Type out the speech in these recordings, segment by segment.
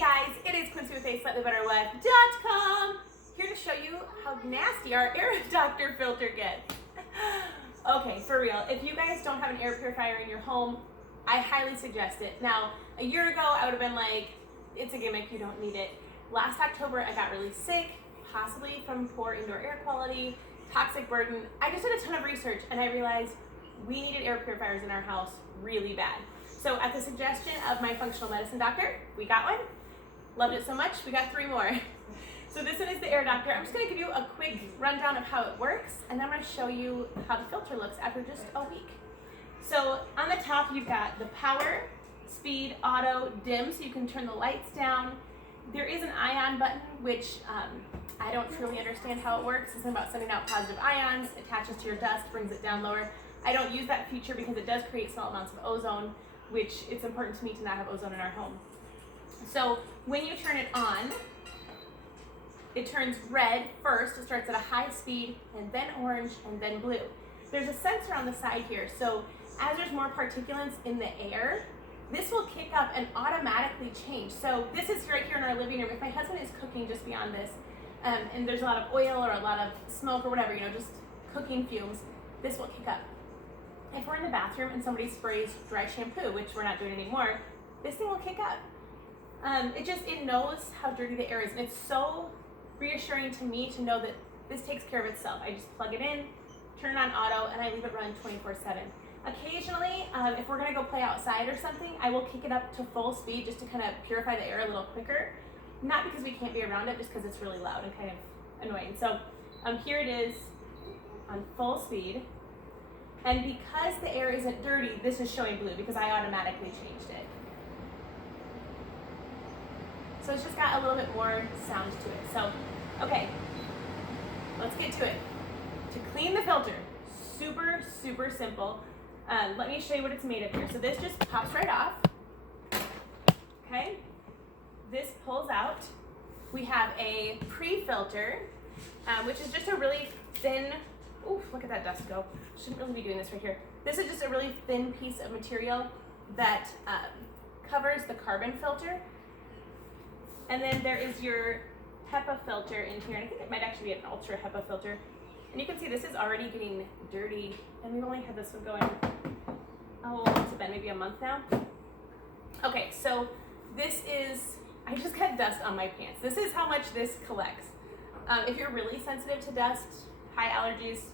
guys, it is Quincy with a slightlybetter.com, here to show you how nasty our air doctor filter gets. Okay, for real, if you guys don't have an air purifier in your home, I highly suggest it. Now, a year ago, I would have been like, it's a gimmick, you don't need it. Last October, I got really sick, possibly from poor indoor air quality, toxic burden. I just did a ton of research and I realized we needed air purifiers in our house really bad. So at the suggestion of my functional medicine doctor, we got one. Loved it so much, we got 3 more. So this one is the Air Doctor. I'm just gonna give you a quick rundown of how it works, and then I'm gonna show you how the filter looks after just a week. So on the top, you've got the power, speed, auto, dim, so you can turn the lights down. There is an ion button, which I don't truly understand how it works. It's about sending out positive ions, attaches to your dust, brings it down lower. I don't use that feature because it does create small amounts of ozone, which it's important to me to not have ozone in our home. So when you turn it on, it turns red first. It starts at a high speed, and then orange, and then blue. There's a sensor on the side here, so as there's more particulates in the air, this will kick up and automatically change. So this is right here in our living room. If my husband is cooking just beyond this, and there's a lot of oil or a lot of smoke or whatever, just cooking fumes, this will kick up. If we're in the bathroom and somebody sprays dry shampoo, which we're not doing anymore, this thing will kick up. It knows how dirty the air is, and it's so reassuring to me to know that this takes care of itself. I just plug it in, turn it on auto, and I leave it run 24/7. Occasionally, if we're gonna go play outside or something, I will kick it up to full speed just to kind of purify the air a little quicker. Not because we can't be around it, just because it's really loud and kind of annoying. So here it is on full speed. And because the air isn't dirty, this is showing blue because I automatically changed it. So it's just got a little bit more sound to it. So, okay, let's get to it. To clean the filter, super, super simple. Let me show you what it's made of here. So this just pops right off, okay? This pulls out. We have a pre-filter, which is just a really thin, oof, look at that dust go. Shouldn't really be doing this right here. This is just a really thin piece of material that covers the carbon filter. And then there is your HEPA filter in here, and I think it might actually be an ultra HEPA filter. And you can see this is already getting dirty, and we've only had this one going, what's it been, maybe a month now? Okay, so this is, I just got dust on my pants. This is how much this collects. If you're really sensitive to dust, high allergies,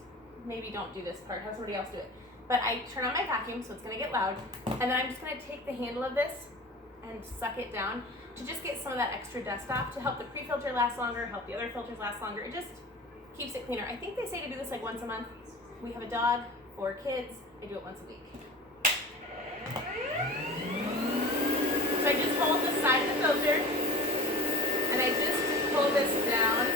maybe don't do this part, have somebody else do it. But I turn on my vacuum, so it's gonna get loud, and then I'm just gonna take the handle of this and suck it down to just get some of that extra dust off to help the pre-filter last longer, help the other filters last longer. It just keeps it cleaner. I think they say to do this like once a month. We have a dog, 4 kids, I do it once a week. So I just hold the side of the filter, and I just pull this down.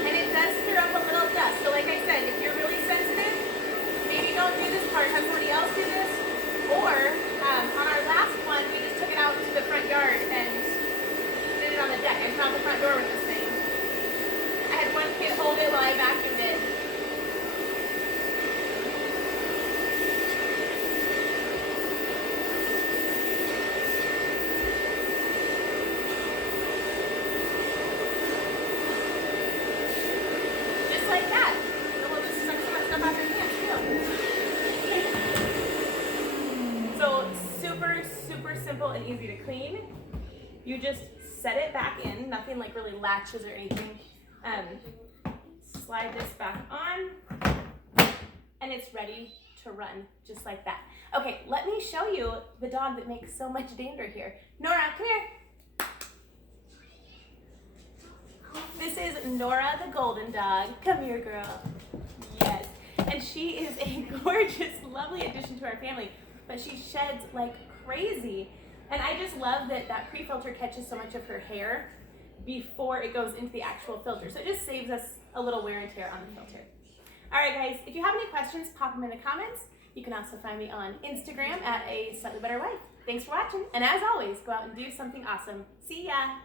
And it does stir up a little dust. So like I said, if you're really sensitive, maybe don't do this part, have somebody else do this. Or on our last one, we just took it out to the front yard and did it on the deck. I found the front door with this thing. I had one kid hold it while I vacuumed it. Just like that. And we'll just suck some of that stuff out of your hands too. So super, super simple and easy to clean. You just set it back in, nothing like really latches or anything. Slide this back on, and it's ready to run just like that. Okay, let me show you the dog that makes so much dander here. Nora, come here. This is Nora the golden dog. Come here, girl. Yes, and she is a gorgeous, lovely addition to our family, but she sheds like crazy. And I just love that that pre-filter catches so much of her hair before it goes into the actual filter. So it just saves us a little wear and tear on the filter. All right, guys, if you have any questions, pop them in the comments. You can also find me on Instagram at A Slightly Better Wife. Thanks for watching, and as always, go out and do something awesome. See ya!